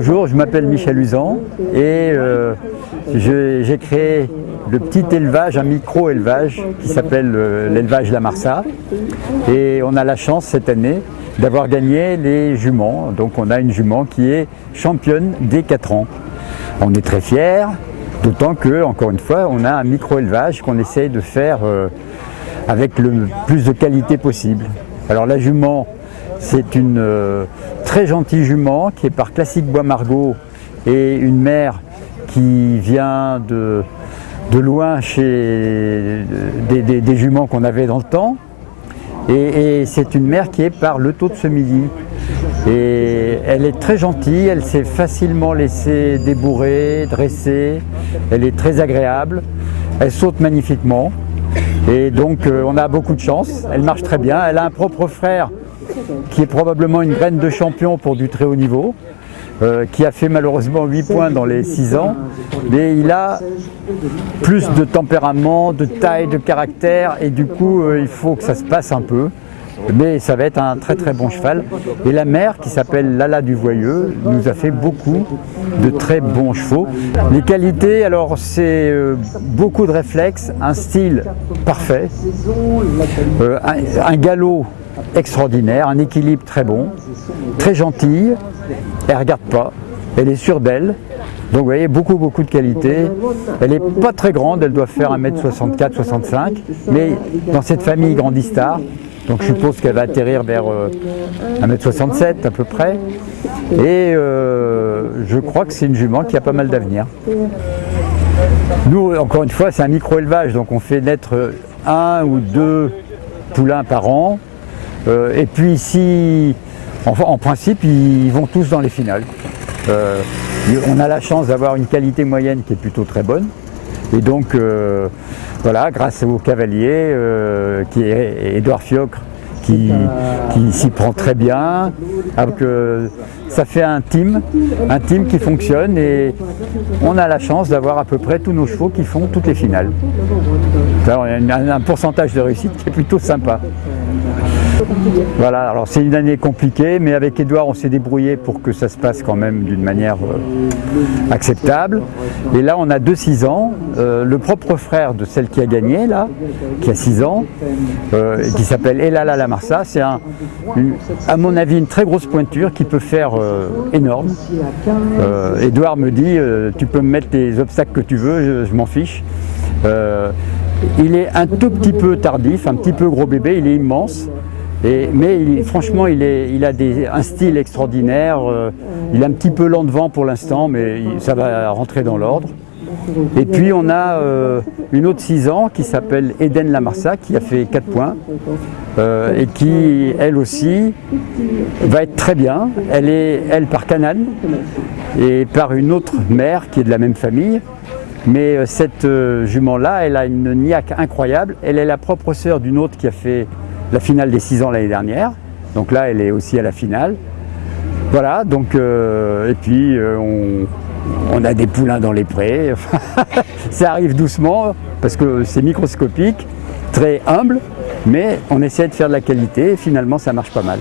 Bonjour, je m'appelle Michel Usan et j'ai créé le petit élevage, un micro-élevage qui s'appelle l'élevage La Marsa. Et on a la chance cette année d'avoir gagné les juments. Donc on a une jument qui est championne dès 4 ans. On est très fiers, d'autant que, encore une fois, on a un micro-élevage qu'on essaye de faire avec le plus de qualité possible. Alors la jument, c'est une très gentille jument qui est par Classique Bois Margaux et une mère qui vient de loin chez des juments qu'on avait dans le temps. Et c'est une mère qui est par Le Taux de Semilly. Et elle est très gentille, elle s'est facilement laissée débourrer, dresser, elle est très agréable, elle saute magnifiquement. Et donc on a beaucoup de chance, elle marche très bien. Elle a un propre frère qui est probablement une graine de champion pour du très haut niveau, qui a fait malheureusement 8 points dans les 6 ans, mais il a plus de tempérament, de taille, de caractère, et du coup il faut que ça se passe un peu. Mais ça va être un très très bon cheval. Et la mère, qui s'appelle Lala du Voyeux, nous a fait beaucoup de très bons chevaux. Les qualités, alors c'est beaucoup de réflexes, un style parfait, un galop extraordinaire, un équilibre très bon, très gentille, elle ne regarde pas, elle est sûre d'elle. Donc vous voyez, beaucoup de qualités. Elle n'est pas très grande, elle doit faire 1m64, 65, mais dans cette famille Grandistar, donc je suppose qu'elle va atterrir vers 1m67 à peu près. Et je crois que c'est une jument qui a pas mal d'avenir. Nous, encore une fois, c'est un micro-élevage, donc on fait naître 1 ou 2 poulains par an. Et puis ici, en principe, ils vont tous dans les finales. On a la chance d'avoir une qualité moyenne qui est plutôt très bonne. Et donc, voilà, grâce au cavalier, qui est Édouard Fiocre, qui s'y prend très bien. Ça fait un team qui fonctionne et on a la chance d'avoir à peu près tous nos chevaux qui font toutes les finales. Alors, il y a un pourcentage de réussite qui est plutôt sympa. Voilà, alors c'est une année compliquée, mais avec Édouard on s'est débrouillé pour que ça se passe quand même d'une manière acceptable. Et là on a 2-6 ans, le propre frère de celle qui a gagné là, qui a 6 ans, qui s'appelle Elala La Marsa, c'est à mon avis une très grosse pointure qui peut faire énorme. Édouard me dit tu peux me mettre les obstacles que tu veux, je m'en fiche. Il est un tout petit peu tardif, un petit peu gros bébé, il est immense. Mais franchement, il a un style extraordinaire. Il est un petit peu lent devant pour l'instant, mais ça va rentrer dans l'ordre. Et puis on a une autre 6 ans qui s'appelle Eden La Marsa, qui a fait 4 points et qui, elle aussi, va être très bien. Elle est, par Canane et par une autre mère qui est de la même famille. Mais cette jument-là, elle a une niaque incroyable. Elle est la propre sœur d'une autre qui a fait la finale des 6 ans l'année dernière. Donc là, elle est aussi à la finale. Voilà, donc, et puis on a des poulains dans les prés. Ça arrive doucement parce que c'est microscopique, très humble, mais on essaie de faire de la qualité et finalement ça marche pas mal.